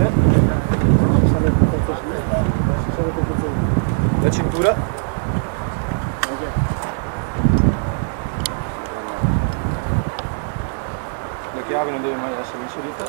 La cintura. La chiave non deve mai essere inserita.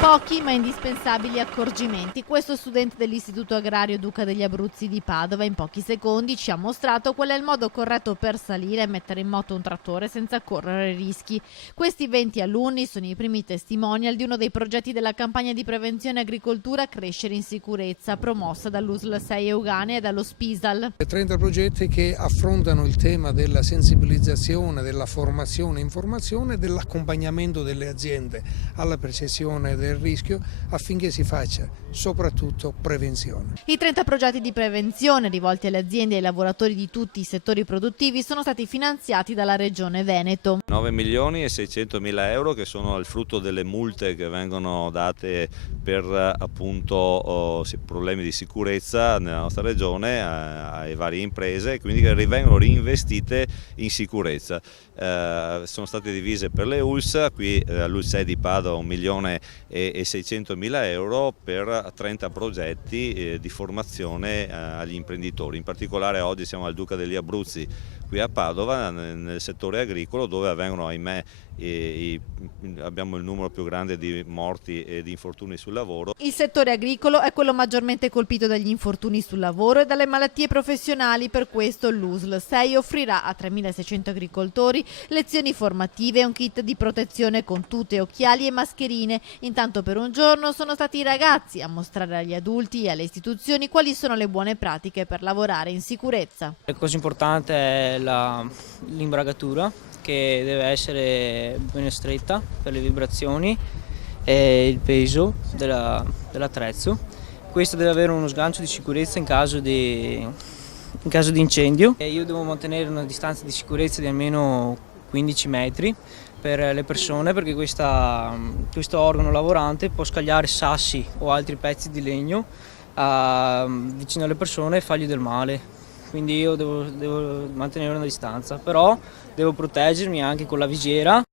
Pochi ma indispensabili accorgimenti. Questo studente dell'Istituto Agrario Duca degli Abruzzi di Padova in pochi secondi ci ha mostrato qual è il modo corretto per salire e mettere in moto un trattore senza correre rischi. Questi 20 alunni sono i primi testimonial di uno dei progetti della campagna di prevenzione agricoltura Crescere in sicurezza, promossa dall'USL 6 Euganea e dallo SPISAL. 30 progetti che affrontano il tema della sensibilizzazione, della formazione e informazione e dell'accompagnamento delle aziende alla percezione del rischio affinché si faccia soprattutto prevenzione. I 30 progetti di prevenzione rivolti alle aziende e ai lavoratori di tutti i settori produttivi sono stati finanziati dalla Regione Veneto. 9 milioni e 600 mila euro che sono il frutto delle multe che vengono date per appunto problemi di sicurezza nella nostra regione alle varie imprese, quindi che vengono reinvestite in sicurezza. Sono state divise per le ULS, qui all'ULS 6 di Padova 1 milione e 600 mila euro per 30 progetti di formazione agli imprenditori. In particolare oggi siamo al Duca degli Abruzzi qui a Padova nel settore agricolo, dove avvengono, ahimè, abbiamo il numero più grande di morti e di infortuni sul lavoro. Il settore agricolo è quello maggiormente colpito dagli infortuni sul lavoro e dalle malattie professionali, per questo l'USL 6 offrirà a 3.600 agricoltori lezioni formative e un kit di protezione con tute, occhiali e mascherine. Intanto per un giorno sono stati i ragazzi a mostrare agli adulti e alle istituzioni quali sono le buone pratiche per lavorare in sicurezza. La cosa importante è l'imbragatura, che deve essere bene stretta per le vibrazioni, e il peso dell'attrezzo. Questo deve avere uno sgancio di sicurezza in caso di incendio. E io devo mantenere una distanza di sicurezza di almeno 15 metri per le persone, perché questo organo lavorante può scagliare sassi o altri pezzi di legno vicino alle persone e fargli del male. Quindi io devo mantenere una distanza, però devo proteggermi anche con la visiera